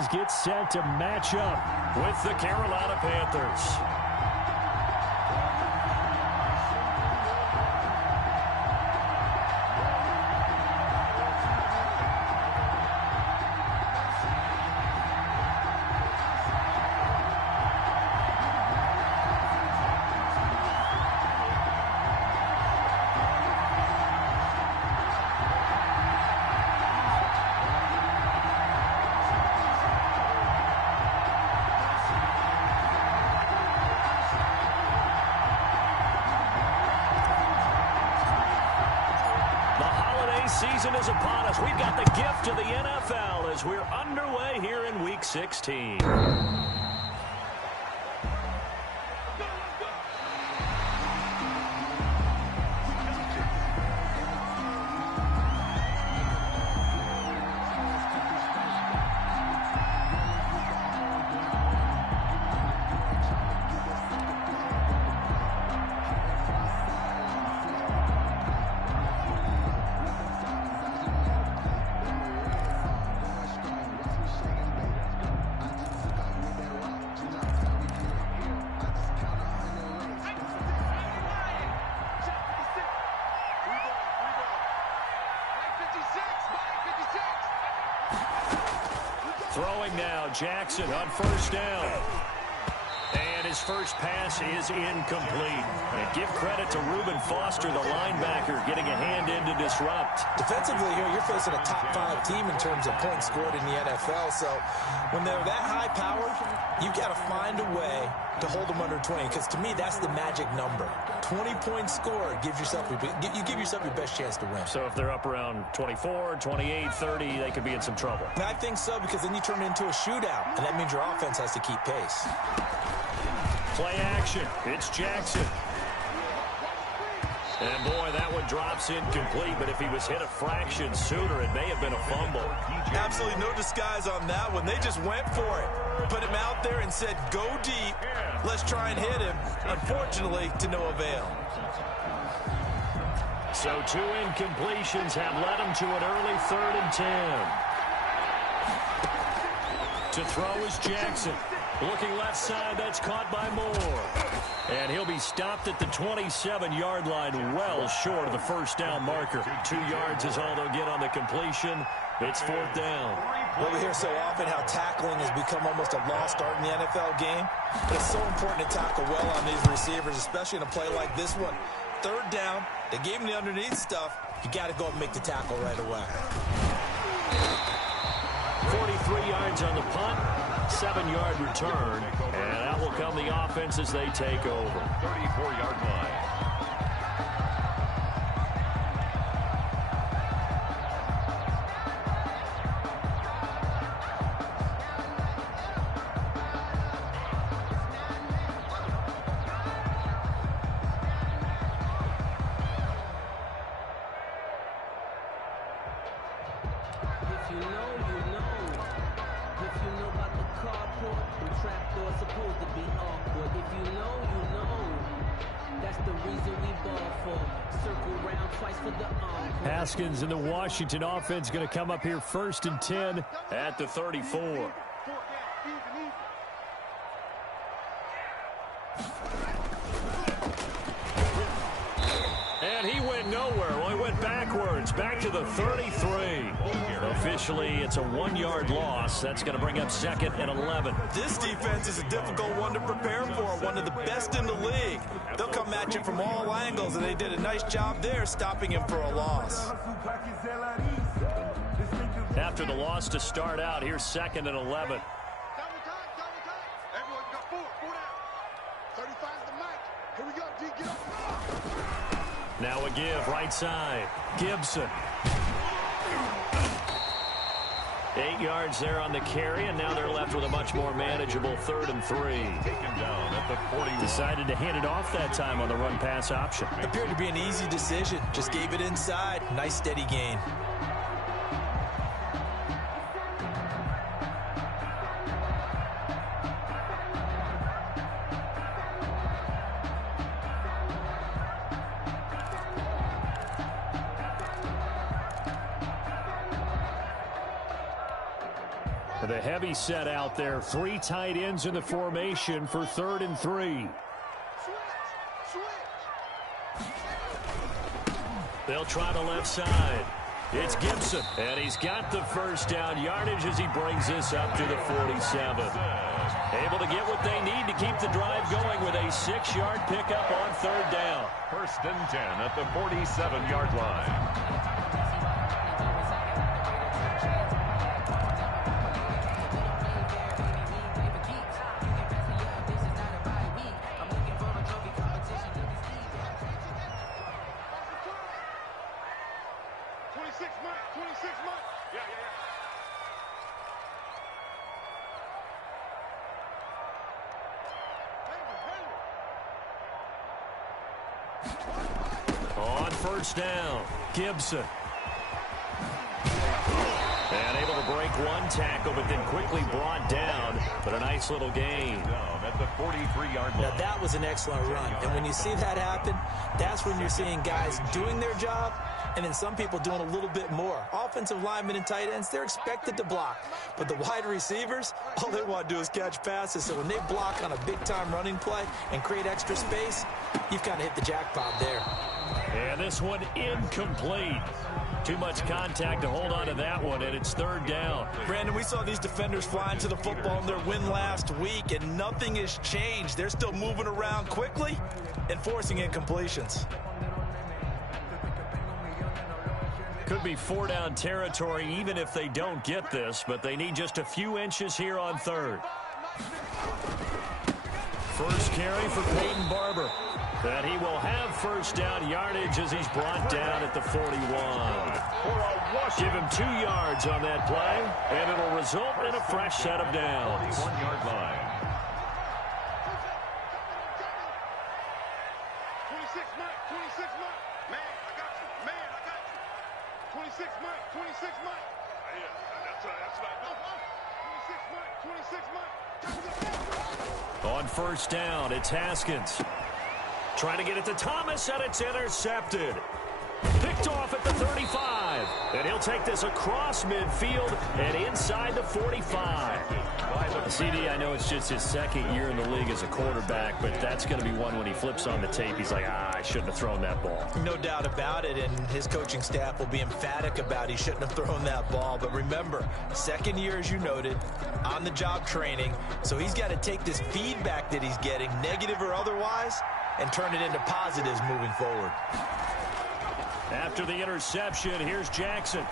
Hernandez gets set to match up with the Carolina Panthers. Season is upon us. We've got the gift of the NFL as we're underway here in Week 16. Throwing now, Jackson on first down. And his first pass is incomplete. And give credit to Reuben Foster, the linebacker, getting a hand in to disrupt. Defensively here, you're facing a top-5 team in terms of points scored in the NFL. So when they're that high-powered, you've got to find a way to hold them under 20. Because to me, that's the magic number. 20 points scored, you give yourself your best chance to win. So if they're up around 24, 28, 30, they could be in some trouble. And I think so, because then you turn it into a shootout, and that means your offense has to keep pace. Play action. It's Jackson. And, boy, that one drops incomplete, but if he was hit a fraction sooner, it may have been a fumble. Absolutely no disguise on that one. They just went for it. Put him out there and said, go deep. Let's try and hit him. Unfortunately, to no avail. So 2 incompletions have led him to an early 3rd and 10. To throw is Jackson. Looking left side, that's caught by Moore. And he'll be stopped at the 27-yard line, well short of the first down marker. 2 yards is all they'll get on the completion. It's 4th down. Well, we hear so often how tackling has become almost a lost art in the NFL game. But it's so important to tackle well on these receivers, especially in a play like this one. 3rd down, they gave him the underneath stuff. You got to go and make the tackle right away. 43 yards on the punt. 7-yard return, and that will come the offense as they take over. 34-yard line. Haskins and the Washington offense going to come up here 1st and 10 at the 34. And he went nowhere. Well, he went backwards, back to the 33. Officially, it's a 1-yard loss. That's going to bring up 2nd and 11. This defense is a difficult one to prepare for, one of the best in the league. They'll come at you from all angles, and they did a nice job there stopping him for a loss. After the loss to start out, here's 2nd and 11. Now a give, right side. Gibson. 8 yards there on the carry, and now they're left with a much more manageable 3rd and 3. Taken down at the 41. Decided to hand it off that time on the run-pass option. Appeared to be an easy decision. Just gave it inside. Nice, steady gain. With a heavy set out there, 3 tight ends in the formation for 3rd and 3. They'll try the left side. It's Gibson, and he's got the first down yardage as he brings this up to the 47. Able to get what they need to keep the drive going with a 6-yard pickup on 3rd down. 1st and 10 at the 47-yard line. On 1st down, Gibson. And able to break 1 tackle, but then quickly brought down. But a nice little gain. Down at the 43-yard line. Now, that was an excellent run. And when you see that happen, that's when you're seeing guys doing their job and then some people doing a little bit more. Offensive linemen and tight ends, they're expected to block. But the wide receivers, all they want to do is catch passes. So when they block on a big-time running play and create extra space, you've kind of hit the jackpot there. And this one incomplete. Too much contact to hold on to that one, and it's 3rd down. Brandon, we saw these defenders flying to the football in their win last week, and nothing has changed. They're still moving around quickly and forcing incompletions. Could be 4-down territory even if they don't get this, but they need just a few inches here on 3rd. First carry for Peyton Barber. And he will have 1st down yardage as he's brought down at the 41. Give him 2 yards on that play, and it'll result in a fresh set of downs. 41-yard line. 26 Mike, 26 Mike. Man, I got you. Man, I got you. 26 Mike, 26 Mike. Yeah, that's what I know. 26 Mike, 26 Mike. On 1st down, it's Haskins. Trying to get it to Thomas, and it's intercepted. Picked off at the 35. And he'll take this across midfield and inside the 45. CD, I know it's just his 2nd year in the league as a quarterback, but that's going to be one when he flips on the tape. He's like, I shouldn't have thrown that ball. No doubt about it, and his coaching staff will be emphatic about he shouldn't have thrown that ball. But remember, 2nd year, as you noted, on-the-job training, so he's got to take this feedback that he's getting, negative or otherwise, and turn it into positives moving forward. After the interception, here's Jackson.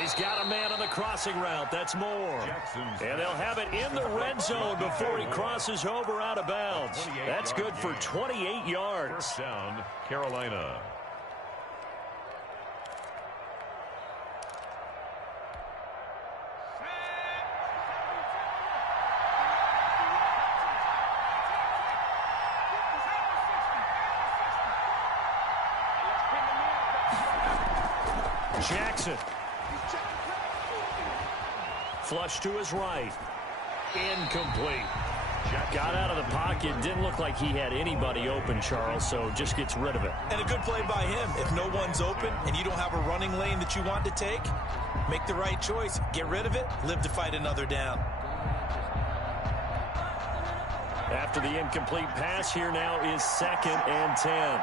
He's got a man on the crossing route. That's Moore. And they'll have it in the red zone before he crosses over out of bounds. That's good for 28 yards. 1st down, Carolina. Jackson. Flush to his right. Incomplete. Got out of the pocket. Didn't look like he had anybody open, Charles, so just gets rid of it. And a good play by him. If no one's open and you don't have a running lane that you want to take, make the right choice. Get rid of it. Live to fight another down. After the incomplete pass, here now is 2nd and 10.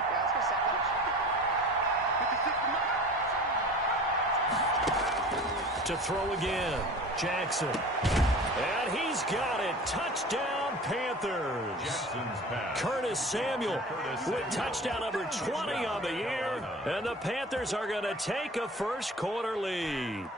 To throw again, Jackson. And he's got it. Touchdown, Panthers. Curtis Samuel with touchdown number 20 on the year. And the Panthers are going to take a 1st quarter lead.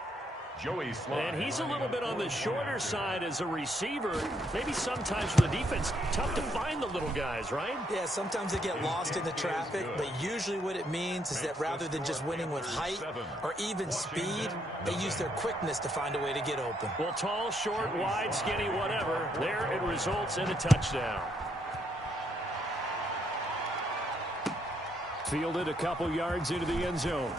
And he's a little bit on the shorter side as a receiver. Maybe sometimes for the defense, tough to find the little guys, right? Yeah, sometimes they get lost in the traffic, but usually what it means is that rather than just winning with height or even speed, they use their quickness to find a way to get open. Well, tall, short, wide, skinny, whatever, there it results in a touchdown. Fielded a couple yards into the end zone.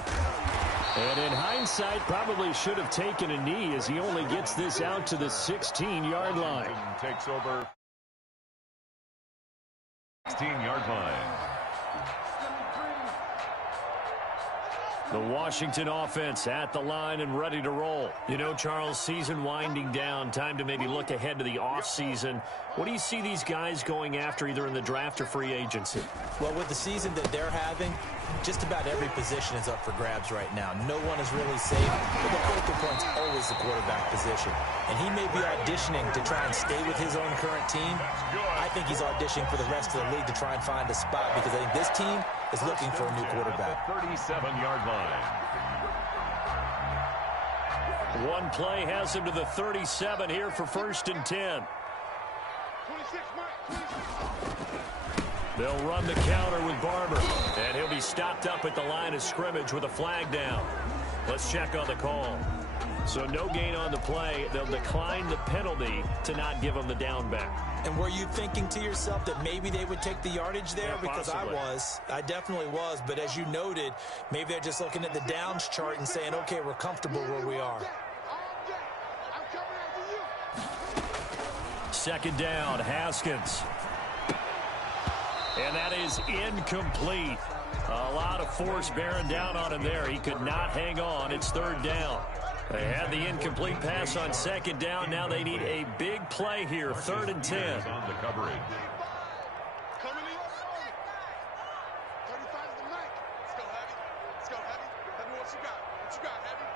And in hindsight, probably should have taken a knee as he only gets this out to the 16-yard line. Takes over 16-yard line. The Washington offense at the line and ready to roll. You know, Charles, season winding down, time to maybe look ahead to the offseason. What do you see these guys going after either in the draft or free agency? Well, with the season that they're having, just about every position is up for grabs right now. No one is really safe, but the focal point's always the quarterback position. And he may be auditioning to try and stay with his own current team. I think he's auditioning for the rest of the league to try and find a spot because I think this team is looking for a new quarterback. 37-yard line. One play has him to the 37 here for 1st and 10. 26, Mike. 26. They'll run the counter with Barber, and he'll be stopped up at the line of scrimmage with a flag down. Let's check on the call. So no gain on the play. They'll decline the penalty to not give him the down back. And were you thinking to yourself that maybe they would take the yardage there? Yeah, because possibly. I definitely was. But as you noted, maybe they're just looking at the downs chart and saying, okay, we're comfortable where we are. Second down, Haskins. And that is incomplete. A lot of force bearing down on him there. He could not hang on. It's 3rd down. They had the incomplete pass on 2nd down. Now they need a big play here. 3rd and 10. On the coverage. Coming in. 35 is the mic. Let's go, Heavy. Let's go, Heavy. Tell me what you got. What you got, Heavy?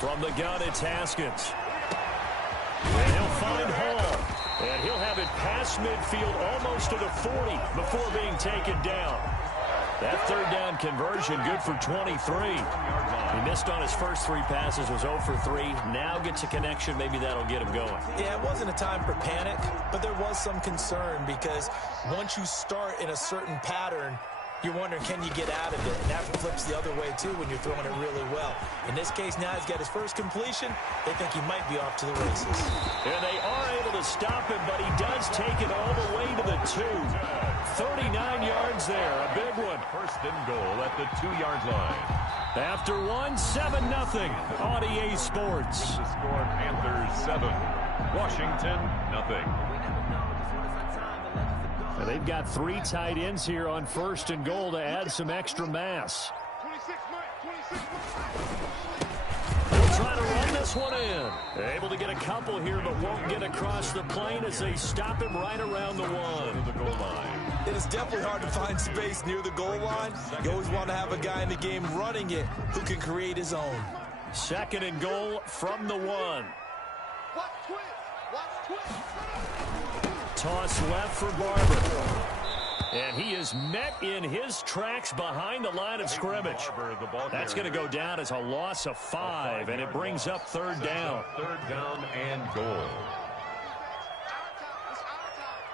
From the gun, it's Haskins. And he'll find Hall. And he'll have it past midfield almost to the 40 before being taken down. That 3rd down conversion good for 23. He missed on his first 3 passes, was 0 for 3. Now gets a connection. Maybe that'll get him going. Yeah, it wasn't a time for panic, but there was some concern because once you start in a certain pattern, you're wondering, can you get out of it? And that flips the other way, too, when you're throwing it really well. In this case, now he's got his first completion. They think he might be off to the races. And they are able to stop him, but he does take it all the way to the 2. 39 yards there, a big one. 1st and goal at the 2-yard line. After one, 7-0 on EA Sports. The score, Panthers 7, Washington nothing. They've got 3 tight ends here on 1st and goal to add some extra mass. 26, Mike. 26, They'll try to run this one in. They're able to get a couple here, but won't get across the plane as they stop him right around the 1. The goal line. It is definitely hard to find space near the goal line. You always want to have a guy in the game running it who can create his own. 2nd and goal from the 1. Watch twist. Watch twist. Toss left for Barber. And he is met in his tracks behind the line of scrimmage. That's going to go down as a loss of 5, and it brings up 3rd down. 3rd down and goal. It's our time.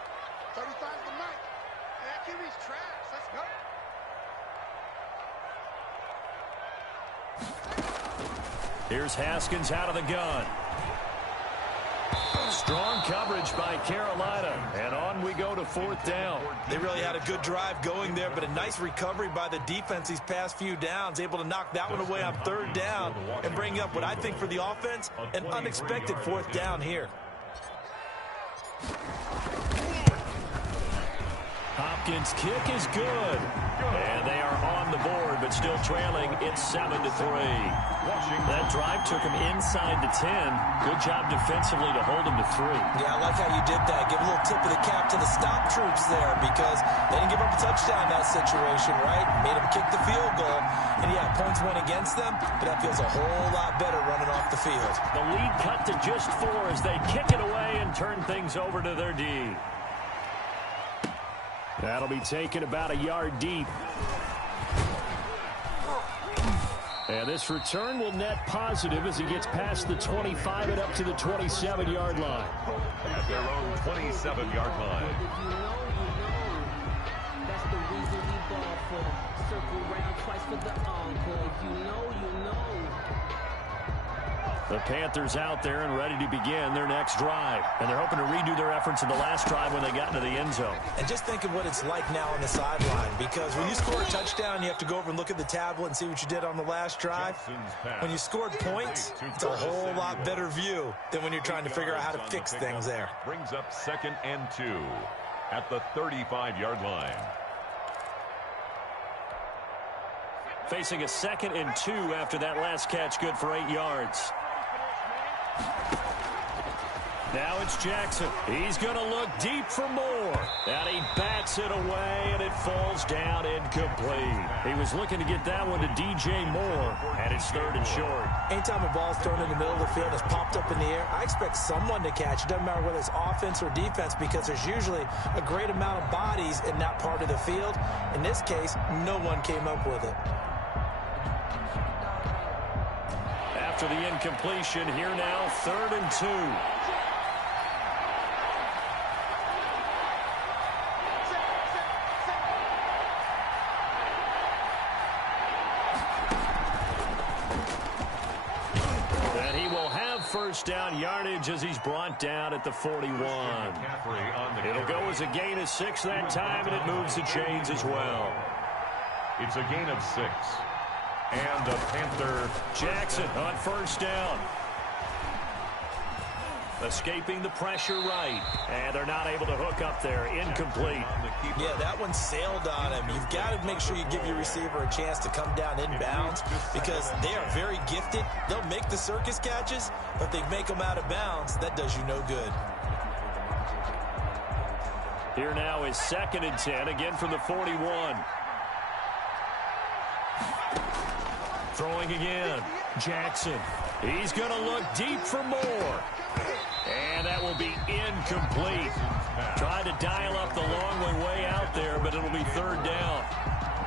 35 is the mic. Man, QB's trash. Let's go. Here's Haskins out of the gun. Strong coverage by Carolina, and on we go to 4th down. They really had a good drive going there, but a nice recovery by the defense these past few downs, able to knock that one away on 3rd down and bring up what I think for the offense, an unexpected 4th down here. Hopkins' kick is good, and they are on the board, but still trailing. It's 7-3. That drive took him inside the 10. Good job defensively to hold him to 3. Yeah, I like how you did that. Give a little tip of the cap to the stop troops there because they didn't give up a touchdown in that situation, right? Made them kick the field goal. And, yeah, points went against them, but that feels a whole lot better running off the field. The lead cut to just 4 as they kick it away and turn things over to their D. That'll be taken about a yard deep. And this return will net positive as he gets past the 25 and up to the 27-yard line. At their own 27-yard line. That's the reason we ball for. Circle round twice for the encore. You know. The Panthers out there and ready to begin their next drive. And they're hoping to redo their efforts in the last drive when they got into the end zone. And just think of what it's like now on the sideline, because when you score a touchdown, you have to go over and look at the tablet and see what you did on the last drive. When you scored points, it's a whole lot better view than when you're trying to figure out how to fix things there. Brings up 2nd and 2 at the 35-yard line. facing a 2nd and 2 after that last catch, good for 8 yards. Now it's Jackson. He's going to look deep for more. And he bats it away, and it falls down incomplete. He was looking to get that one to DJ Moore, and it's 3rd and short. Anytime a ball's thrown in the middle of the field and it's popped up in the air, I expect someone to catch. It doesn't matter whether it's offense or defense, because there's usually a great amount of bodies in that part of the field. In this case, no one came up with it. After the incompletion, here now, 3rd and 2. First down yardage as he's brought down at the 41. It'll go as a gain of 6 that time, and it moves the chains as well. It's a gain of 6. And the Panther Jackson on first down. Escaping the pressure right. And they're not able to hook up there. Incomplete. Yeah, that one sailed on him. You've got to make sure you give your receiver a chance to come down inbounds, because they are very gifted. They'll make the circus catches, but if they make them out of bounds, that does you no good. Here now is 2nd and 10, again from the 41. Throwing again. Jackson. He's going to look deep for more. And that will be incomplete. Tried to dial up the long way out there, but it'll be 3rd down.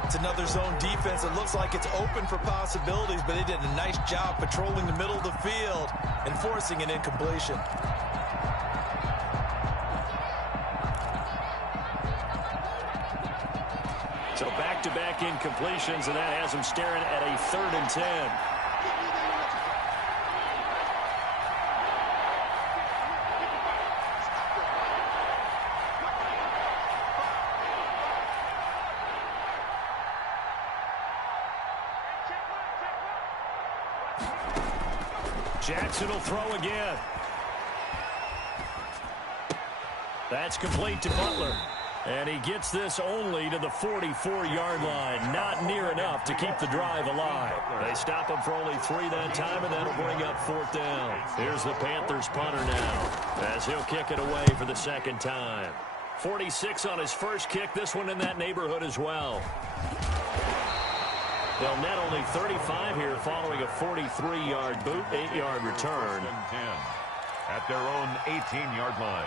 It's another zone defense. It looks like it's open for possibilities, but they did a nice job patrolling the middle of the field and forcing an incompletion. So back-to-back incompletions, and that has them staring at a 3rd and 10. Jackson will throw again. That's complete to Butler. And he gets this only to the 44-yard line. Not near enough to keep the drive alive. They stop him for only 3 that time, and that'll bring up 4th down. Here's the Panthers punter now, as he'll kick it away for the 2nd time. 46 on his first kick. This one in that neighborhood as well. They'll net only 35 here following a 43-yard boot, 8-yard return. At their own 18-yard line.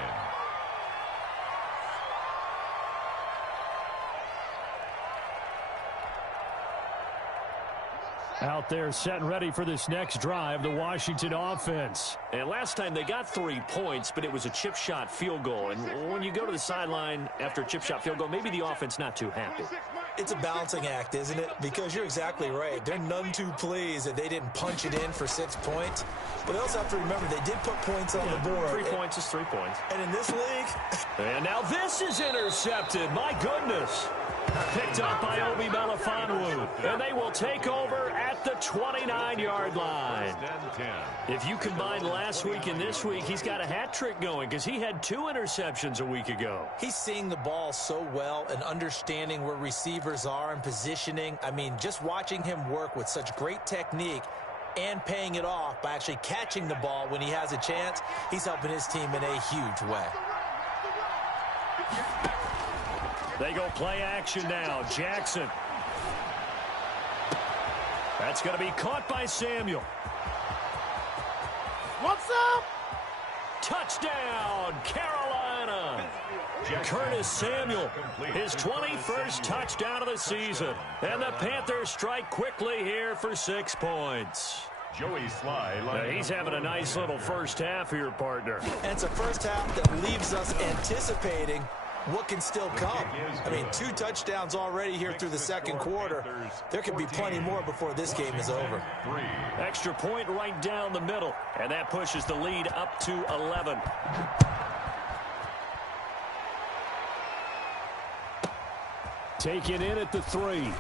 Out there set and ready for this next drive, the Washington offense. And last time they got 3 points, but it was a chip shot field goal. And when you go to the sideline after a chip shot field goal, maybe the offense not too happy. It's a balancing act, isn't it? Because you're exactly right. They're none too pleased that they didn't punch it in for 6 points. But they also have to remember they did put points on the board. 3 points is 3 points. And in this league... And now this is intercepted. My goodness. Picked up by Obi Melifonwu. And they will take over at the 29-yard line. If you combine last week and this week, he's got a hat trick going because he had 2 interceptions a week ago. He's seeing the ball so well and understanding where receivers are and positioning. I mean, just watching him work with such great technique and paying it off by actually catching the ball when he has a chance, he's helping his team in a huge way. They go play action now. Jackson. That's going to be caught by Samuel. What's up? Touchdown, Carolina. Curtis Samuel, his 21st touchdown of the season. And the Panthers strike quickly here for 6 points. Joey Sly. He's having a nice little first half here, partner. And it's a first half that leaves us anticipating what can still come. I mean, 2 touchdowns already here through the second quarter. There could be plenty more before this game is over. Extra point right down the middle, and that pushes the lead up to 11. Taken in at the 3.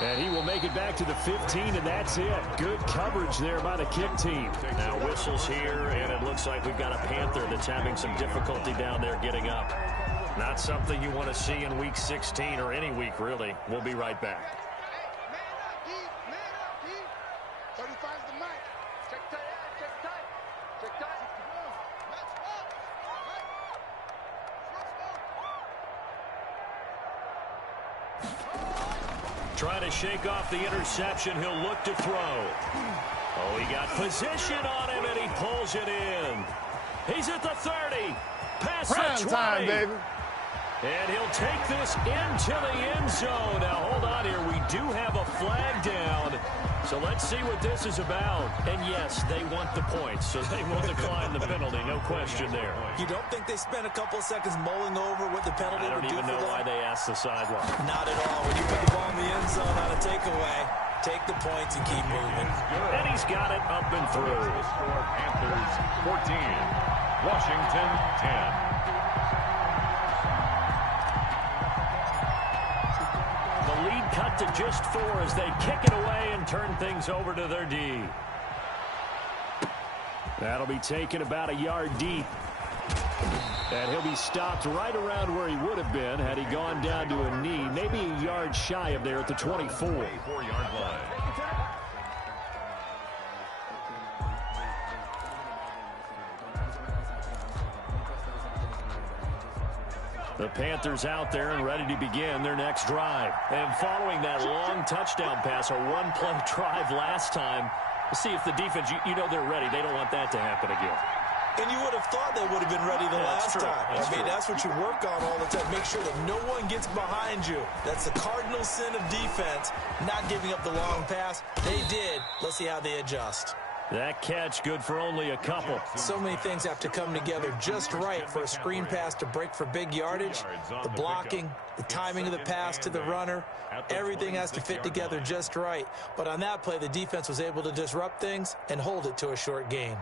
And he will make it back to the 15, and that's it. Good coverage there by the kick team. Now whistles here, and it looks like we've got a Panther that's having some difficulty down there getting up. Not something you want to see in Week 16 or any week, really. We'll be right back. Trying to shake off the interception. He'll look to throw. Oh, he got position on him, and he pulls it in. He's at the 30. Past the 20. Time, baby. And he'll take this into the end zone. Now, hold on here. We do have a flag down. So let's see what this is about. And, yes, they want the points, so they will decline the penalty. No question there. You don't think they spent a couple of seconds mulling over what the penalty would do for them? I don't even know why they asked the sideline. Not at all. When you put the ball in the end zone on a takeaway, take the points and keep moving. And he's got it up and through. Score Panthers 14, Washington 10. The lead cut to just 4 as they kick it away and turn things over to their D. That'll be taken about a yard deep. And he'll be stopped right around where he would have been had he gone down to a knee, maybe a yard shy of there at the 24. 4-yard line. The Panthers out there and ready to begin their next drive. And following that long touchdown pass, a one-play drive last time, we'll see if the defense, you know they're ready. They don't want that to happen again. And you would have thought they would have been ready the last time. That's what you work on all the time. Make sure that no one gets behind you. That's the cardinal sin of defense, not giving up the long pass. They did. Let's see how they adjust. That catch good for only a couple. So many things have to come together just right for a screen pass to break for big yardage. The blocking, the timing of the pass to the runner, everything has to fit together just right. But on that play, the defense was able to disrupt things and hold it to a short gain.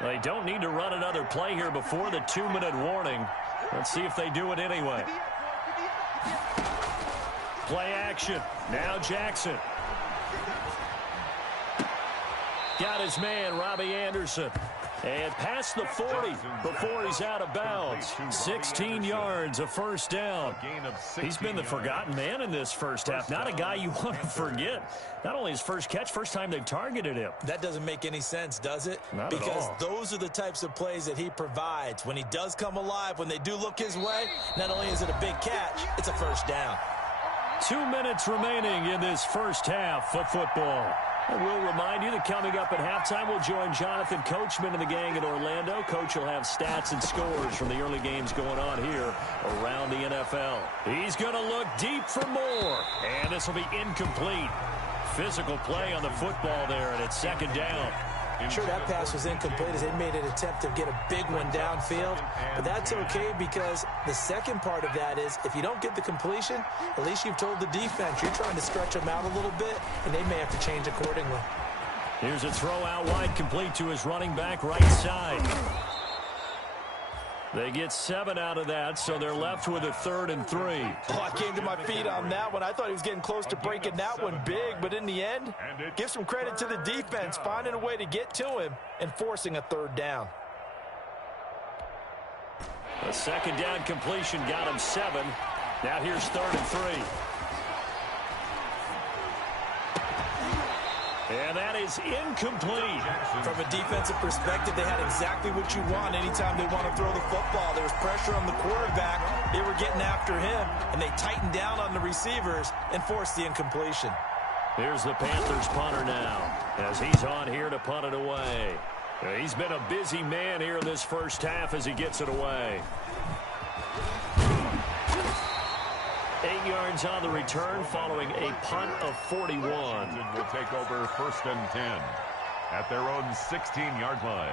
They don't need to run another play here before the 2-minute warning. Let's see if they do it anyway. Play action. Now Jackson. Got his man, Robbie Anderson. And past the 40 before he's out of bounds. 16 yards, a first down. He's been the forgotten man in this first half. Not a guy you want to forget. Not only his first catch, first time they've targeted him. That doesn't make any sense, does it? Not because at all. Those are the types of plays that he provides. When he does come alive, when they do look his way, not only is it a big catch, it's a first down. 2 minutes remaining in this first half of football. And we'll remind you that coming up at halftime, we'll join Jonathan Coachman and the gang in Orlando. Coach will have stats and scores from the early games going on here around the NFL. He's going to look deep for more. And this will be incomplete. Physical play on the football there, and it's second down. Sure, that pass was incomplete as they made an attempt to get a big one downfield. But that's okay because the second part of that is if you don't get the completion, at least you've told the defense you're trying to stretch them out a little bit, and they may have to change accordingly. Here's a throw out wide complete to his running back right side. They get 7 out of that, so they're left with a 3rd and 3. Oh, I came to my feet on that one. I thought he was getting close to breaking that one big, but in the end, give some credit to the defense, finding a way to get to him and forcing a 3rd down. A second down completion got him 7. Now here's 3rd and 3. And that is incomplete. From a defensive perspective, they had exactly what you want anytime they want to throw the football. There was pressure on the quarterback. They were getting after him, and they tightened down on the receivers and forced the incompletion. Here's the Panthers punter now as he's on here to punt it away. He's been a busy man here in this first half as he gets it away. 8 yards on the return following a punt of 41. Will take over 1st and 10 at their own 16-yard line.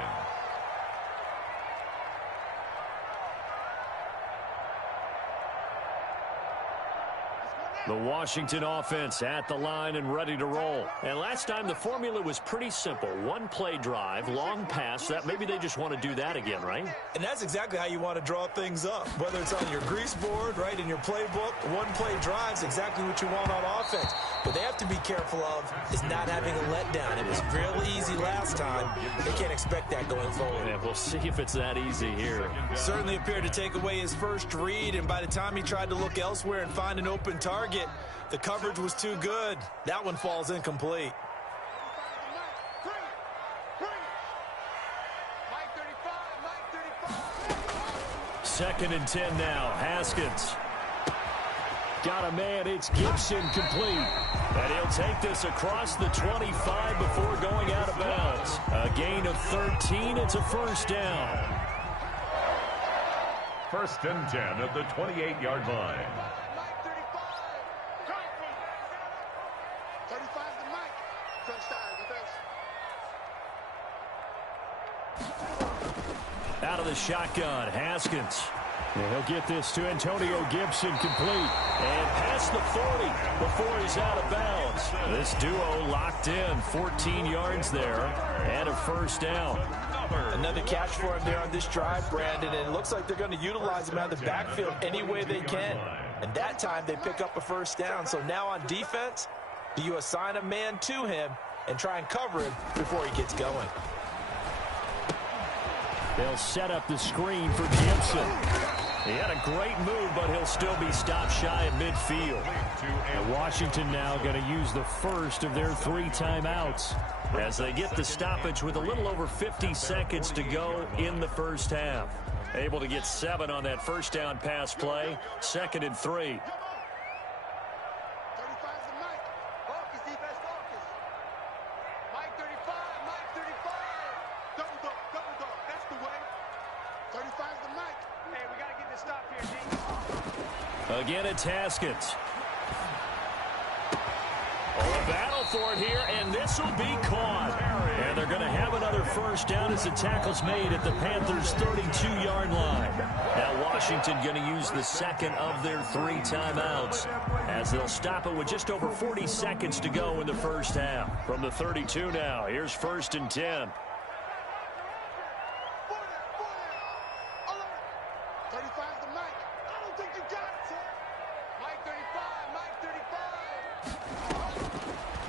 The Washington offense at the line and ready to roll. And last time the formula was pretty simple. 1-play drive, long pass. That maybe they just want to do that again, right? And that's exactly how you want to draw things up. Whether it's on your grease board, right, in your playbook, 1-play drive's exactly what you want on offense. What they have to be careful of is not having a letdown. It was real easy last time. They can't expect that going forward. Yeah, we'll see if it's that easy here. Certainly appeared to take away his first read, and by the time he tried to look elsewhere and find an open target, the coverage was too good. That one falls incomplete. Second and 10 now. Haskins. Got a man. It's Gibson complete. And he'll take this across the 25 before going out of bounds. A gain of 13. It's a first down. First and 10 at the 28-yard line. Out of the shotgun, Haskins. And he'll get this to Antonio Gibson complete. And past the 40 before he's out of bounds. This duo locked in, 14 yards there, and a first down. Another catch for him there on this drive, Brandon, and it looks like they're going to utilize him out of the backfield any way they can. And that time they pick up a first down. So now on defense, do you assign a man to him and try and cover him before he gets going? They'll set up the screen for Gibson. He had a great move, but he'll still be stopped shy of midfield. And Washington now going to use the first of their 3 timeouts as they get the stoppage with a little over 50 seconds to go in the first half. Able to get 7 on that first down pass play. Second and 3. Again, it's Haskins. Oh, a battle for it here, and this will be caught. And they're going to have another first down as the tackle's made at the Panthers' 32-yard line. Now Washington going to use the second of their 3 timeouts as they'll stop it with just over 40 seconds to go in the first half. From the 32 now, here's first and 10.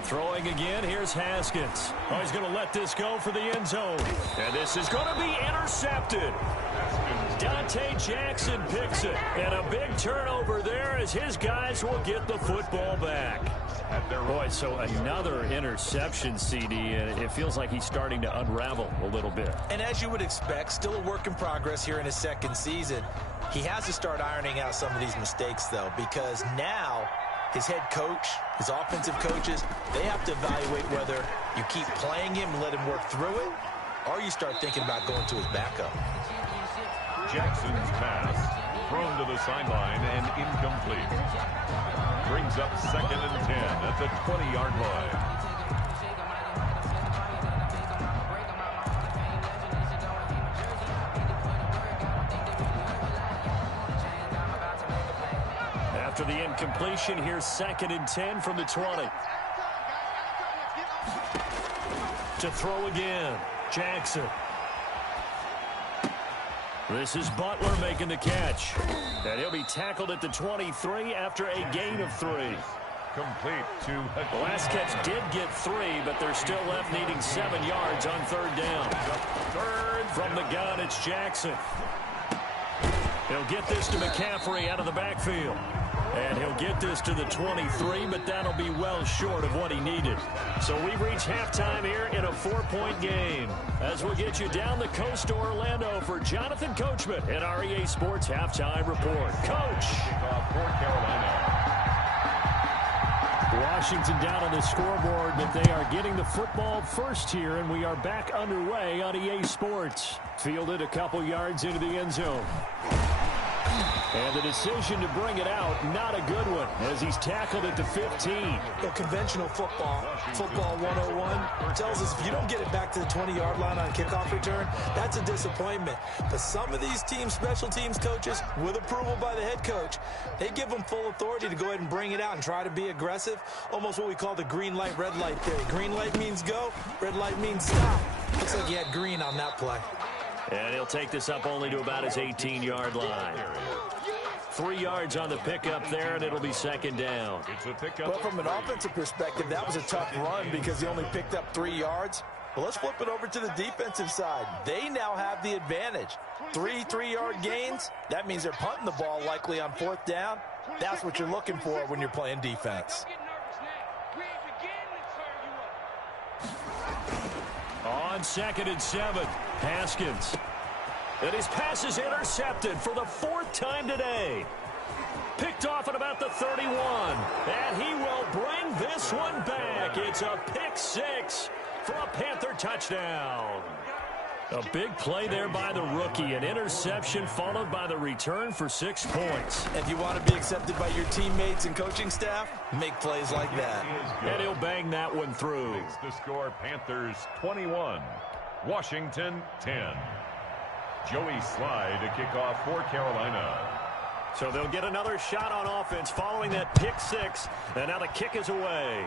Throwing again, here's Haskins. Oh, he's going to let this go for the end zone. And this is going to be intercepted. Dante Jackson picks it. And a big turnover there as his guys will get the football back. Boy, so another interception, CD, and it feels like he's starting to unravel a little bit. And as you would expect, still a work in progress here in his second season. He has to start ironing out some of these mistakes, though, because now his head coach, his offensive coaches, they have to evaluate whether you keep playing him and let him work through it, or you start thinking about going to his backup. Jackson's pass thrown to the sideline and incomplete. Brings up second and 10 at the 20-yard line. After the incompletion, here's second and 10 from the 20. To throw again, Jackson. This is Butler making the catch. And he'll be tackled at the 23 after a gain of 3. Complete to The last catch did get 3, but they're still left needing 7 yards on third down. Third from the gun, it's Jackson. He'll get this to McCaffrey out of the backfield. And he'll get this to the 23, but that'll be well short of what he needed. So we reach halftime here in a 4-point game. As we'll get you down the coast to Orlando for Jonathan Coachman in our EA Sports Halftime Report. Coach. for Carolina. Washington down on the scoreboard, but they are getting the football first here, and we are back underway on EA Sports. Fielded a couple yards into the end zone. And the decision to bring it out, not a good one, as he's tackled at the 15. Well, conventional football 101, tells us if you don't get it back to the 20-yard line on kickoff return, that's a disappointment. But some of these team special teams coaches, with approval by the head coach, they give them full authority to go ahead and bring it out and try to be aggressive, almost what we call the green light, red light theory. Green light means go, red light means stop. Looks like he had green on that play. And he'll take this up only to about his 18-yard line. 3 yards on the pickup there, and it'll be second down. Well, from an offensive perspective, that was a tough run because he only picked up 3 yards. Well, let's flip it over to the defensive side. They now have the advantage. 3 3-yard gains, that means they're punting the ball likely on 4th down. That's what you're looking for when you're playing defense. On 2nd and 7, Haskins. And his pass is intercepted for the 4th time today. Picked off at about the 31. And he will bring this one back. It's a pick 6 for a Panther touchdown. A big play there by the rookie. An interception followed by the return for 6 points. If you want to be accepted by your teammates and coaching staff, make plays like that. And he'll bang that one through. Makes the score Panthers 21, Washington 10. Joey Slye to kick off for Carolina. So they'll get another shot on offense following that pick 6. And now the kick is away.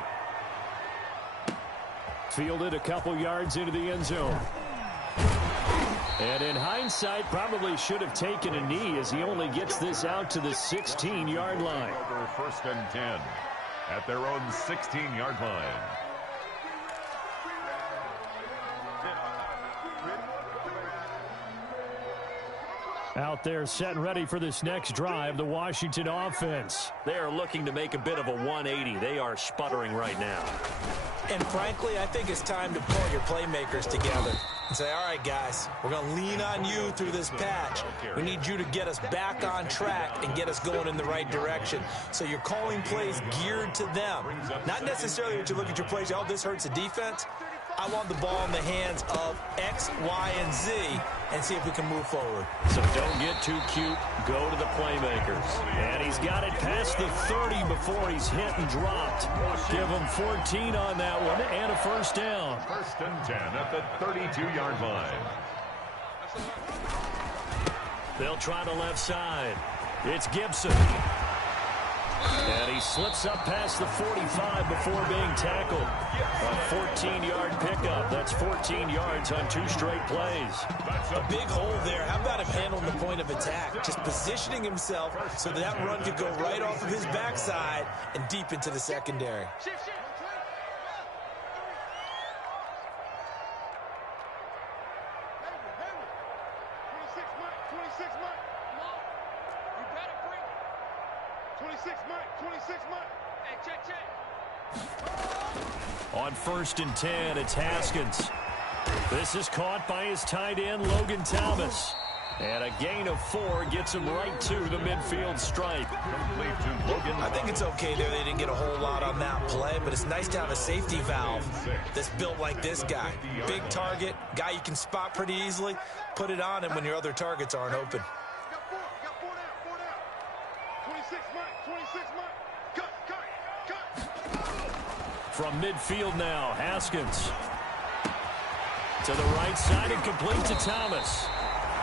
Fielded a couple yards into the end zone. And in hindsight, probably should have taken a knee as he only gets this out to the 16-yard line. Over 1st and 10 at their own 16-yard line. Out there set and ready for this next drive, the Washington offense. They are looking to make a bit of a 180. They are sputtering right now. And frankly, I think it's time to pull your playmakers together and say, all right, guys, we're going to lean on you through this patch. We need you to get us back on track and get us going in the right direction. So you're calling plays geared to them. Not necessarily that you look at your plays, oh, this hurts the defense. I want the ball in the hands of X, Y, and Z and see if we can move forward. So don't get too cute. Go to the playmakers. And he's got it past the 30 before he's hit and dropped. Give him 14 on that one and a 1st down. 1st and 10 at the 32-yard line. They'll try the left side. It's Gibson. And he slips up past the 45 before being tackled. A 14-yard pickup. That's 14 yards on 2 straight plays. A big hole there. How about him handling the point of attack? Just positioning himself so that run could go right off of his backside and deep into the secondary. On 1st and 10, it's Haskins. This is caught by his tight end, Logan Thomas. And a gain of 4 gets him right to the midfield stripe. Complete to Logan. I think it's okay there. They didn't get a whole lot on that play, but it's nice to have a safety valve that's built like this guy. Big target, guy you can spot pretty easily. Put it on him when your other targets aren't open. From midfield now, Haskins. To the right side and complete to Thomas.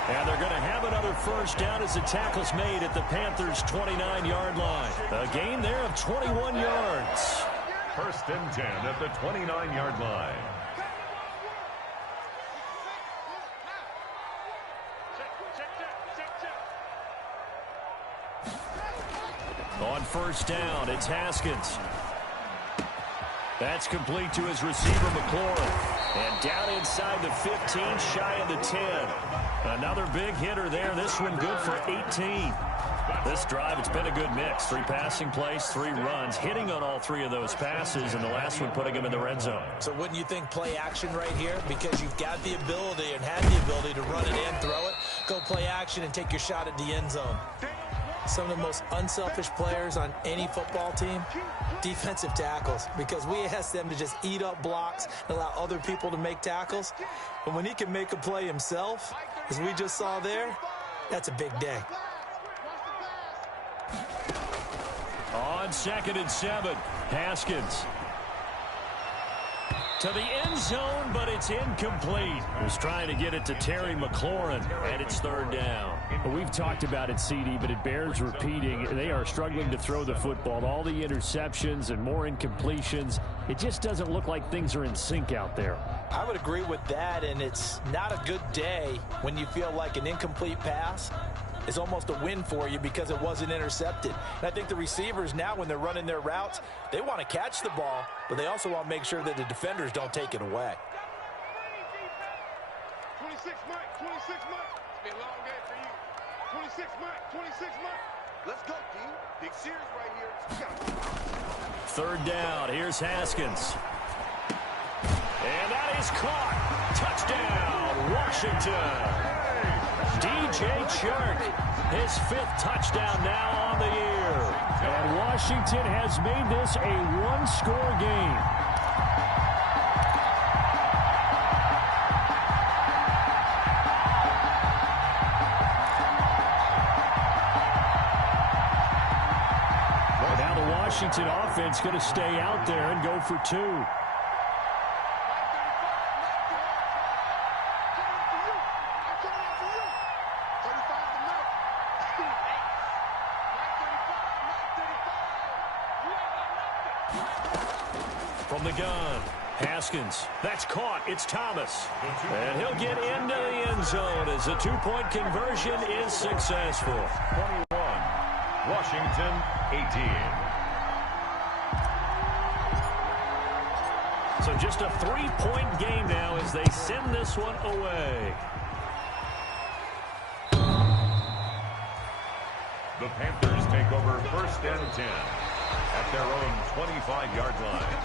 And they're going to have another 1st down as the tackle's made at the Panthers' 29-yard line. A gain there of 21 yards. 1st and 10 at the 29-yard line. On 1st down, it's Haskins. That's complete to his receiver, McLaurin. And down inside the 15, shy of the 10. Another big hitter there. This one good for 18. This drive, it's been a good mix. 3 passing plays, 3 runs, hitting on all 3 of those passes, and the last one putting him in the red zone. So wouldn't you think play action right here? Because you've got the ability and had the ability to run it and throw it. Go play action and take your shot at the end zone. Some of the most unselfish players on any football team, defensive tackles, because we ask them to just eat up blocks and allow other people to make tackles. But when he can make a play himself, as we just saw there, that's a big day. On 2nd and 7, Haskins. To the end zone, but it's incomplete. He's trying to get it to Terry McLaurin, and it's 3rd down. Well, we've talked about it, CD, but it bears repeating. They are struggling to throw the football. All the interceptions and more incompletions. It just doesn't look like things are in sync out there. I would agree with that, and it's not a good day when you feel like an incomplete pass is almost a win for you because it wasn't intercepted. And I think the receivers now, when they're running their routes, they want to catch the ball, but they also want to make sure that the defenders don't take it away. 26 months, 26 months. It's been a long day for you. 26 months, 26 months. Let's go, D. Big series right here. Third down. Here's Haskins. And that is caught. Touchdown, Washington. DJ Chark, his 5th touchdown now on the year. And Washington has made this a one-score game. Now the Washington offense going to stay out there and go for 2. From the gun, Haskins. That's caught. It's Thomas. And he'll get into the end zone as the 2-point conversion is successful. 21, Washington 18. So just a 3-point game now as they send this one away. The Panthers take over 1st and 10 at their own 25-yard line.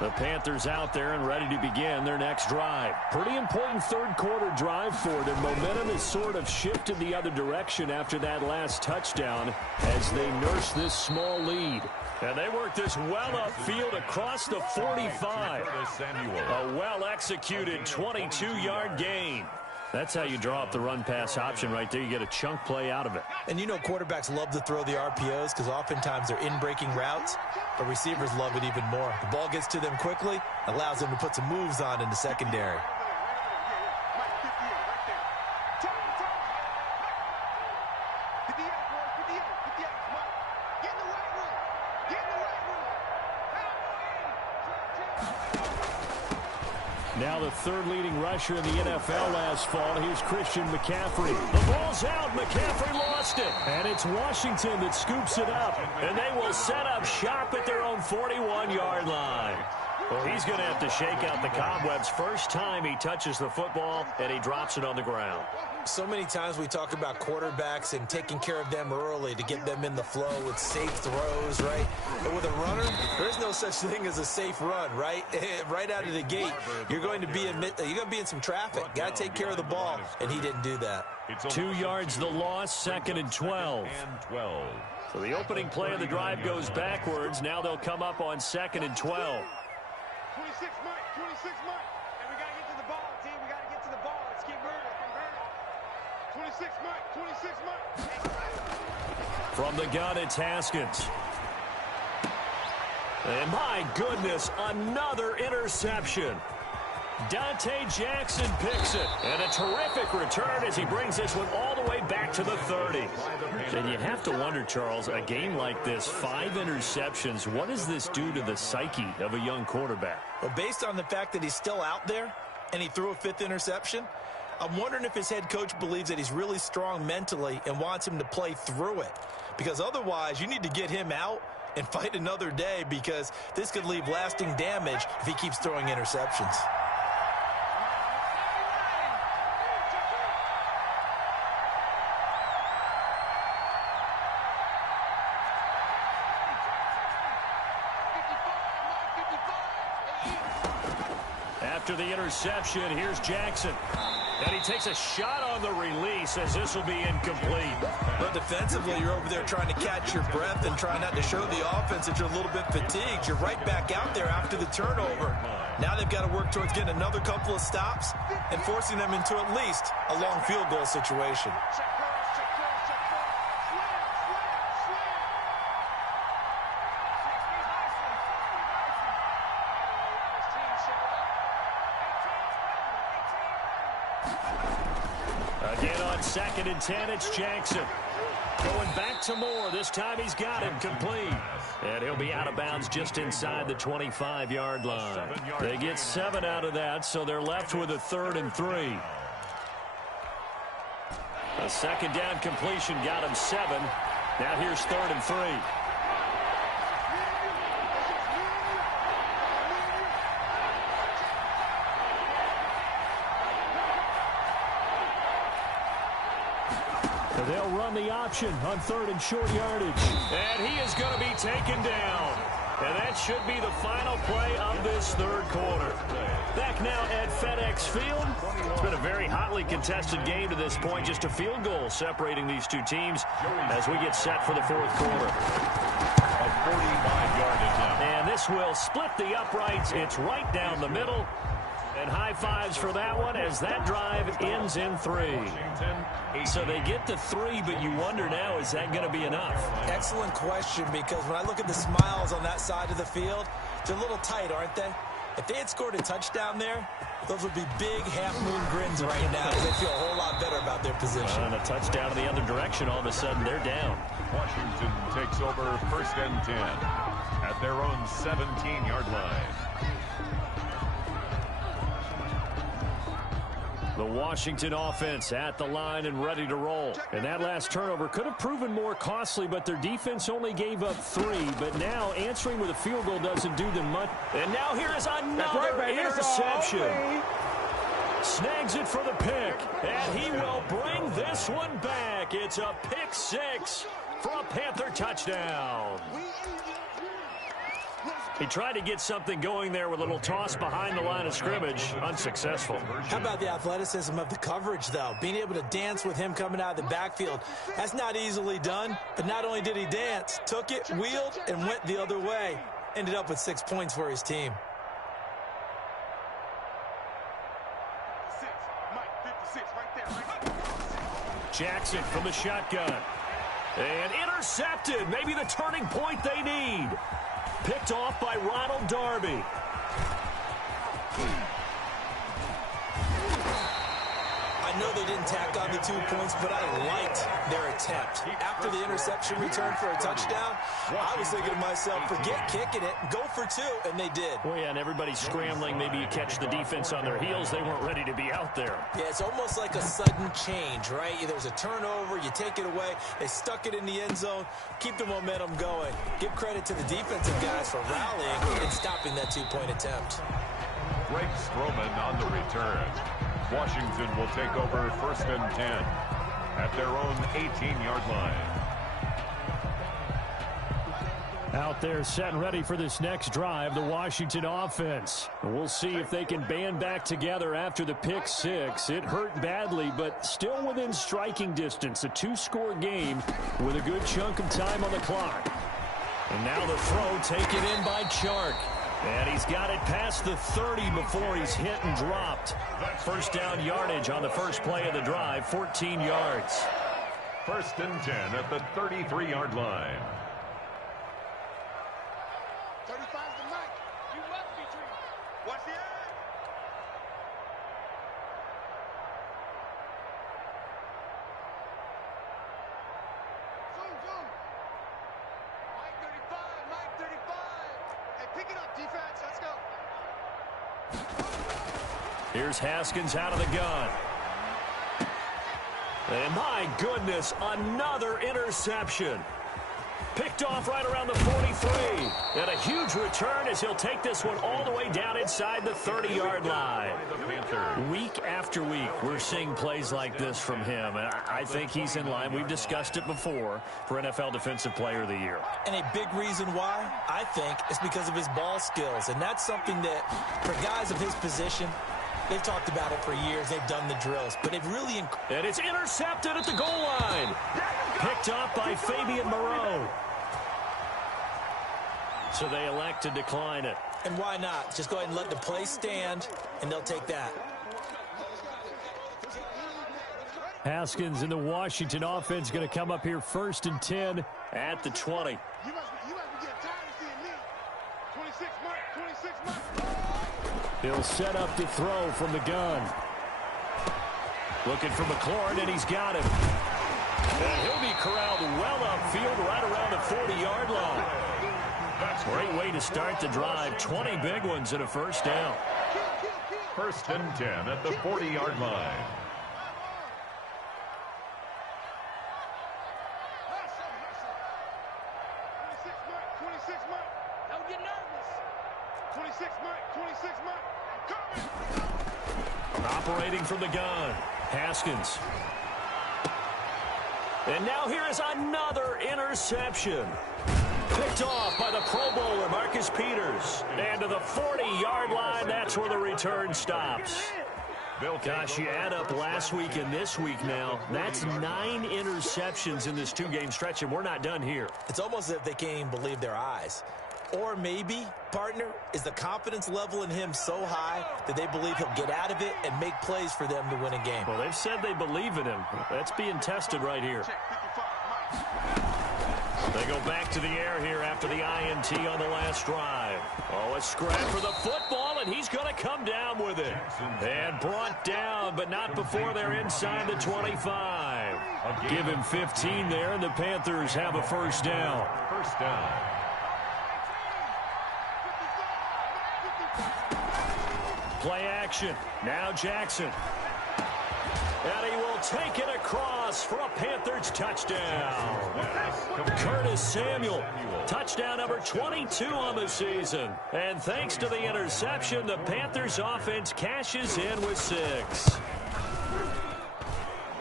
The Panthers out there and ready to begin their next drive. Pretty important third-quarter drive for them. Momentum has sort of shifted the other direction after that last touchdown as they nurse this small lead. And they work this well upfield across the 45. A well-executed 22-yard gain. That's how you draw up the run-pass option right there. You get a chunk play out of it. And you know quarterbacks love to throw the RPOs because oftentimes they're in-breaking routes, but receivers love it even more. The ball gets to them quickly, allows them to put some moves on in the secondary. Now the 3rd leading rusher in the NFL last fall. Here's Christian McCaffrey. The ball's out. McCaffrey lost it. And it's Washington that scoops it up. And they will set up shop at their own 41-yard line. Well, he's going to have to shake out the cobwebs first time he touches the football, and he drops it on the ground. So many times we talk about quarterbacks and taking care of them early to get them in the flow with safe throws, right? But with a runner, there is no such thing as a safe run, right? Right out of the gate, you're going to be in some traffic. Got to take care of the ball, and he didn't do that. 2 yards the loss, 2nd and 12. So the opening play of the drive goes backwards. Now they'll come up on 2nd and 12. 26 months, 26 months. And we got to get to the ball, team. We got to get to the ball. Let's keep moving. Convert it. 26 months, 26 months. From the gun, it's Haskins. And my goodness, another interception. Dante Jackson picks it. And a terrific return as he brings this one all the way back to the 30. And you have to wonder, Charles, a game like this, 5 interceptions, what does this do to the psyche of a young quarterback? Well, based on the fact that he's still out there and he threw a 5th interception, I'm wondering if his head coach believes that he's really strong mentally and wants him to play through it. Because otherwise, you need to get him out and fight another day because this could leave lasting damage if he keeps throwing interceptions. After the interception, here's Jackson. And he takes a shot on the release as this will be incomplete. But defensively, you're over there trying to catch your breath and try not to show the offense that you're a little bit fatigued. You're right back out there after the turnover. Now they've got to work towards getting another couple of stops and forcing them into at least a long field goal situation. Again on 2nd and 10, it's Jackson. Going back to Moore. This time he's got him complete. And he'll be out of bounds just inside the 25-yard line. They get 7 out of that, so they're left with a 3rd and 3. A second down completion got him 7. Now here's 3rd and 3. They'll run the option on 3rd and short yardage. And he is going to be taken down. And that should be the final play of this 3rd quarter. Back now at FedEx Field. It's been a very hotly contested game to this point. Just a field goal separating these two teams as we get set for the 4th quarter. A 45-yard attempt. And this will split the uprights. It's right down the middle. And high fives for that one as that drive ends in 3. So they get to 3, but you wonder now, is that going to be enough? Excellent question, because when I look at the smiles on that side of the field, they're a little tight, aren't they? If they had scored a touchdown there, those would be big half-moon grins right now. They feel a whole lot better about their position. And a touchdown in the other direction, all of a sudden they're down. Washington takes over 1st and 10 at their own 17-yard line. The Washington offense at the line and ready to roll. And that last turnover could have proven more costly, but their defense only gave up 3. But now answering with a field goal doesn't do them much. And now here is another interception. Snags it for the pick. And he will bring this one back. It's a pick 6 for a Panther touchdown. He tried to get something going there with a little toss behind the line of scrimmage. Unsuccessful. How about the athleticism of the coverage, though? Being able to dance with him coming out of the backfield. That's not easily done. But not only did he dance, took it, wheeled, and went the other way. Ended up with 6 points for his team. Jackson from the shotgun. And intercepted. Maybe the turning point they need. Picked off by Ronald Darby. I know they didn't tack on the 2 points, but I liked their attempt. After the interception return for a touchdown, I was thinking to myself, forget kicking it, go for 2, and they did. Well, yeah, and everybody's scrambling. Maybe you catch the defense on their heels. They weren't ready to be out there. Yeah, it's almost like a sudden change, right? There's a turnover, you take it away, they stuck it in the end zone, keep the momentum going. Give credit to the defensive guys for rallying and stopping that 2-point attempt. Greg Stroman on the return. Washington will take over 1st and 10 at their own 18-yard line. Out there set and ready for this next drive, the Washington offense. We'll see if they can band back together after the pick 6. It hurt badly, but still within striking distance. A 2-score game with a good chunk of time on the clock. And now the throw taken in by Chark. And he's got it past the 30 before he's hit and dropped. 1st down yardage on the first play of the drive, 14 yards. 1st and 10 at the 33-yard line. 35's the mic. You must be treated. Watch the eye. Zoom. Mike 35. Hey, pick it up, defense. Let's go. Here's Haskins out of the gun. And my goodness, another interception. Picked off right around the 43. And a huge return as he'll take this one all the way down inside the 30-yard line. Week after week, we're seeing plays like this from him. And I think he's in line. We've discussed it before for NFL Defensive Player of the Year. And a big reason why, I think, is because of his ball skills. And that's something that, for guys of his position, they've talked about it for years. They've done the drills. But they've really... And it's intercepted at the goal line. Picked up by Fabian Moreau. So they elect to decline it. And why not? Just go ahead and let the play stand, and they'll take that. Haskins in the Washington offense going to come up here 1st and 10 at the 20. You must be getting tired of seeing me. 26 months. He'll set up the throw from the gun. Looking for McLaurin, and he's got him. And he'll be corralled well upfield right around the 40-yard line. Great way to start the drive. 20 big ones and a 1st down. 1st and 10 at the 40-yard line. months. Don't get nervous. 26 months. 26 months. I'm coming. Operating from the gun, Haskins. And now here is another interception. Picked off by the Pro Bowler, Marcus Peters. And to the 40-yard line, that's where the return stops. Gosh, you add up last week and this week now, that's 9 interceptions in this 2-game stretch, and we're not done here. It's almost as if they can't even believe their eyes. Or maybe, partner, is the confidence level in him so high that they believe he'll get out of it and make plays for them to win a game. Well, they've said they believe in him. That's being tested right here. They go back to the air here after the INT on the last drive. Oh, a scrap for the football, and he's going to come down with it. And brought down, but not before they're inside the 25. Give him 15 there, and the Panthers have a first down. First down. Play action. Now Jackson. And he will take it across for a Panthers touchdown. Curtis Samuel, touchdown number 22 on the season. And thanks to the interception, the Panthers offense cashes in with 6.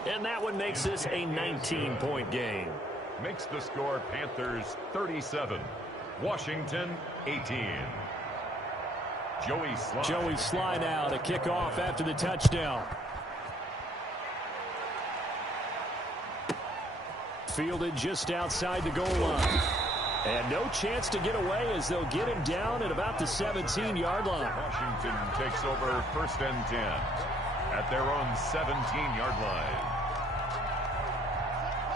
And that one makes this a 19-point game. Makes the score Panthers 37, Washington 18. Joey Sly now to kick off after the touchdown. Fielded just outside the goal line. And no chance to get away as they'll get him down at about the 17-yard line. Washington takes over 1st and 10 at their own 17-yard line.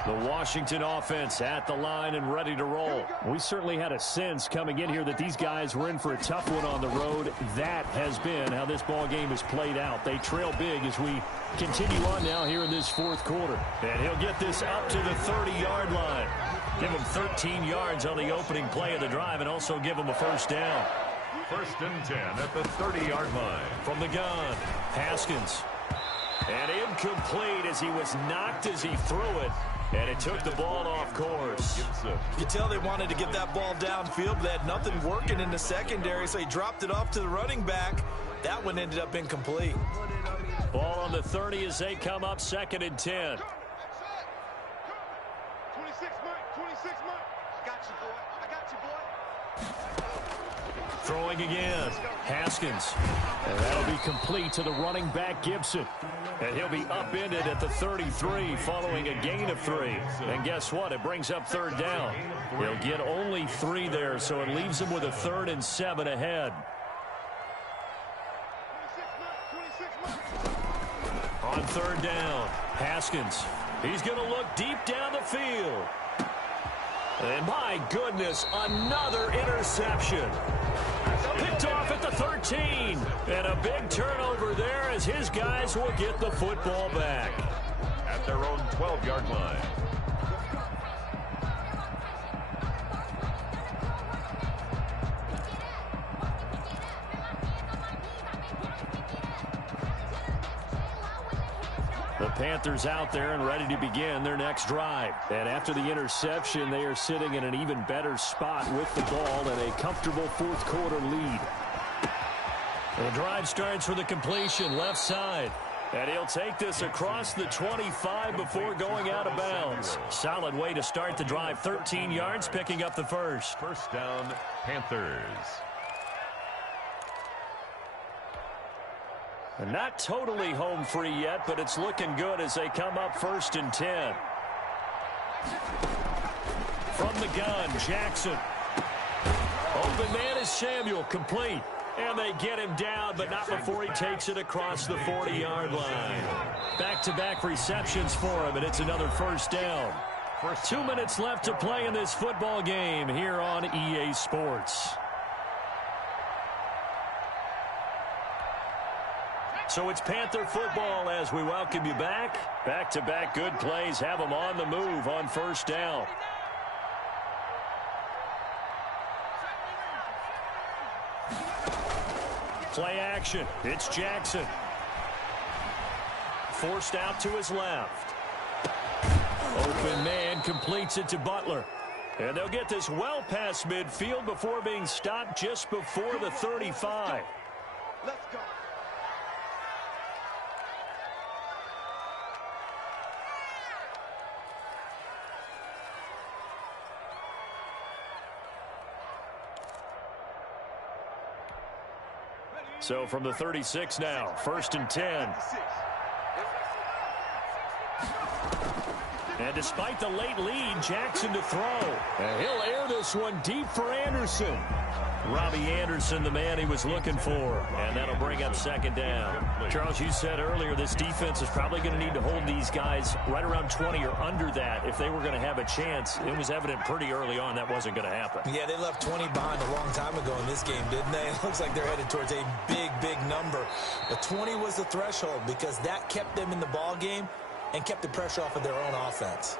The Washington offense at the line and ready to roll. We certainly had a sense coming in here that these guys were in for a tough one on the road. That has been how this ball game has played out. They trail big as we continue on now here in this 4th quarter. And he'll get this up to the 30-yard line. Give him 13 yards on the opening play of the drive and also give him a first down. 1st and 10 at the 30-yard line. From the gun, Haskins. And incomplete as he was knocked as he threw it. And it took the ball off course. You could tell they wanted to get that ball downfield. They had nothing working in the secondary, so he dropped it off to the running back. That one ended up incomplete. Ball on the 30 as they come up 2nd and 10. 26 months. 26 months. I got you, boy. I got you, boy. Throwing again. Haskins. And that'll be complete to the running back, Gibson. And he'll be upended at the 33 following a gain of 3. And guess what? It brings up 3rd down. He'll get only 3 there, so it leaves him with a 3rd and 7 ahead. On 3rd down, Haskins. He's going to look deep down the field. And my goodness, another interception. Picked off at the 13. And a big turnover there as his guys will get the football back. At their own 12-yard line. The Panthers out there and ready to begin their next drive. And after the interception, they are sitting in an even better spot with the ball and a comfortable 4th quarter lead. The drive starts with a completion left side. And he'll take this across the 25 before going out of bounds. Solid way to start the drive. 13 yards, picking up the first. First down, Panthers. And not totally home free yet, but it's looking good as they come up 1st and 10. From the gun, Jackson. Open man is Samuel, complete. And they get him down, but not before he takes it across the 40-yard line. Back-to-back receptions for him, and it's another first down. 2 minutes left to play in this football game here on EA Sports. So it's Panther football as we welcome you back. Back-to-back good plays have them on the move on first down. Play action. It's Jackson. Forced out to his left. Open man completes it to Butler. And they'll get this well past midfield before being stopped just before the 35. Let's go. So from the 36 now, 1st and 10. And despite the late lead, Jackson to throw. And he'll air this one deep for Anderson. Robbie Anderson, the man he was looking for. And that'll bring up 2nd down. Charles, you said earlier this defense is probably going to need to hold these guys right around 20 or under that if they were going to have a chance. It was evident pretty early on that wasn't going to happen. Yeah, they left 20 behind a long time ago in this game, didn't they? It looks like they're headed towards a big, big number. But 20 was the threshold because that kept them in the ball game and kept the pressure off of their own offense.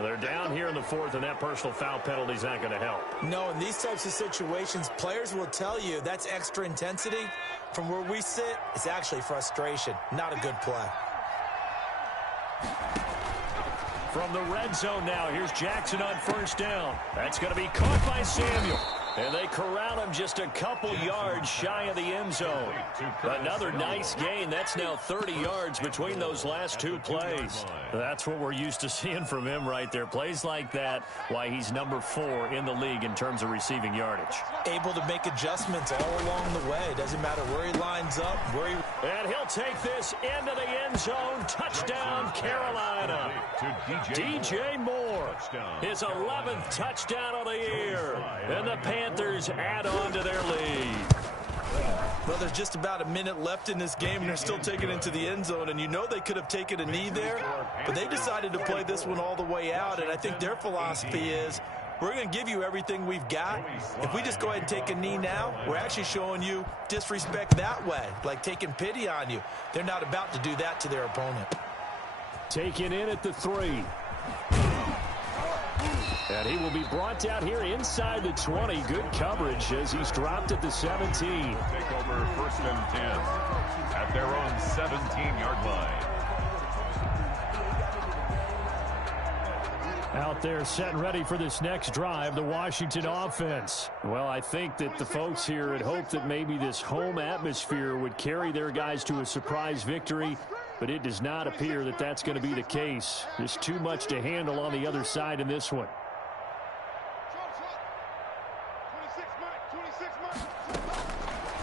They're down here in the 4th, and that personal foul penalty is not going to help. No, in these types of situations, players will tell you that's extra intensity. From where we sit, it's actually frustration, not a good play. From the red zone now, here's Jackson on 1st down. That's going to be caught by Samuel. And they corral him just a couple yards shy of the end zone. Another nice gain. That's now 30 yards between those last 2 plays. That's what we're used to seeing from him right there. Plays like that, why he's number 4 in the league in terms of receiving yardage. Able to make adjustments all along the way. Doesn't matter where he lines up, where he... And he'll take this into the end zone. Touchdown, Carolina. DJ Moore, his 11th touchdown of the year. And the Panthers add on to their lead. Well, there's just about a minute left in this game, and they're still taking it into the end zone. And you know they could have taken a knee there, but they decided to play this one all the way out. And I think their philosophy is, we're going to give you everything we've got. If we just go ahead and take a knee now, we're actually showing you disrespect that way, like taking pity on you. They're not about to do that to their opponent. Taken in at the 3. And he will be brought down here inside the 20. Good coverage as he's dropped at the 17. Take over 1st and 10 at their own 17-yard line. Out there set and ready for this next drive, the Washington offense. Well, I think that the folks here had hoped that maybe this home atmosphere would carry their guys to a surprise victory, but it does not appear that that's going to be the case. There's too much to handle on the other side in this one.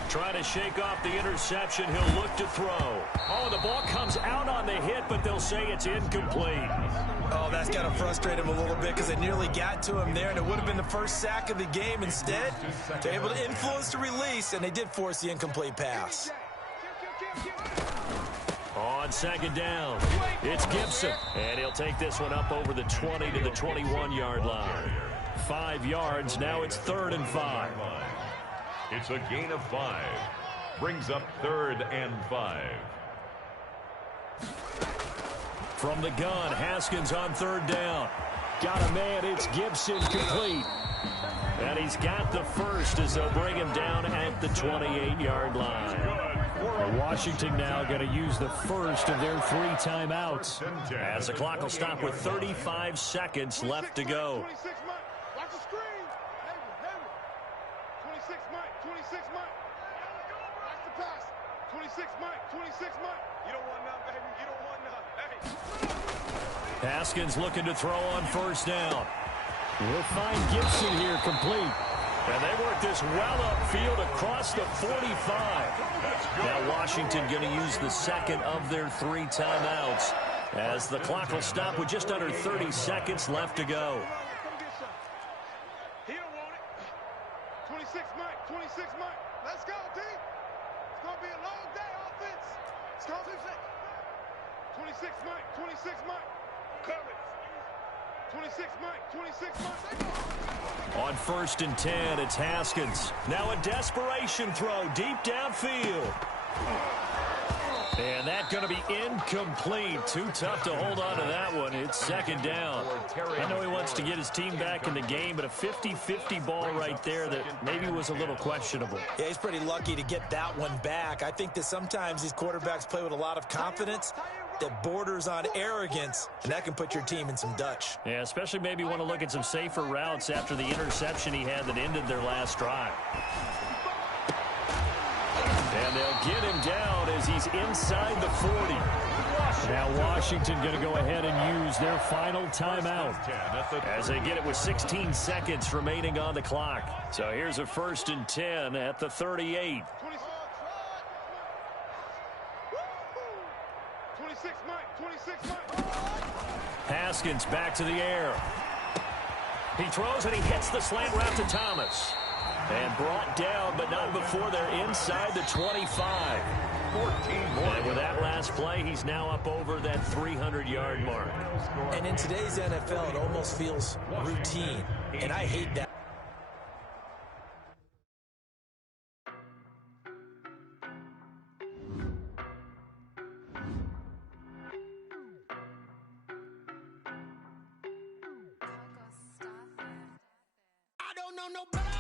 Trying to shake off the interception. He'll look to throw. Oh, the ball comes out on the hit, but they'll say it's incomplete. Oh, that's got to frustrate him a little bit because they nearly got to him there, and it would have been the first sack of the game. Instead, they're able to influence the release, and they did force the incomplete pass. On 2nd down, it's Gibson, and he'll take this one up over the 20 to the 21-yard line. 5 yards, now it's 3rd and 5. It's a gain of 5. Brings up 3rd and 5. From the gun, Haskins on 3rd down. Got a man, it's Gibson, complete. And he's got the first as they'll bring him down at the 28-yard line. Washington now going to use the first of their 3 timeouts. As the clock will stop with 35 seconds left to go. 26 Mike. You don't want none, baby. You don't want none. Hey. Haskins looking to throw on 1st down. We'll find Gibson here complete. And they work this well upfield across the 45. Now Washington going to use the 2nd of their 3 timeouts as the clock will stop with just under 30 seconds left to go. He don't want it. 26 Mike. 26 Mike. Let's go, team. It's going to be a long day. 26 Mike, 26 Mike. Cover it. 26 Mike, 26 Mike. On 1st and 10, it's Haskins. Now a desperation throw deep downfield. And that's going to be incomplete. Too tough to hold on to that one. It's 2nd down. I know he wants to get his team back in the game, but a 50-50 ball right there that maybe was a little questionable. Yeah, he's pretty lucky to get that one back. I think that sometimes these quarterbacks play with a lot of confidence. that borders on arrogance, and that can put your team in some Dutch. Yeah, especially maybe want to look at some safer routes after the interception he had that ended their last drive. And they'll get him down as he's inside the 40. Now Washington going to go ahead and use their final timeout as they get it with 16 seconds remaining on the clock. So here's a 1st and 10 at the 38. 26, Mike. 26, Mike. Haskins back to the air. He throws and he hits the slant route to Thomas. And brought down, but not before they're inside the 25. 14 more. And with that last play, he's now up over that 300-yard mark. And in today's NFL, it almost feels routine, and I hate that. I don't know nobody.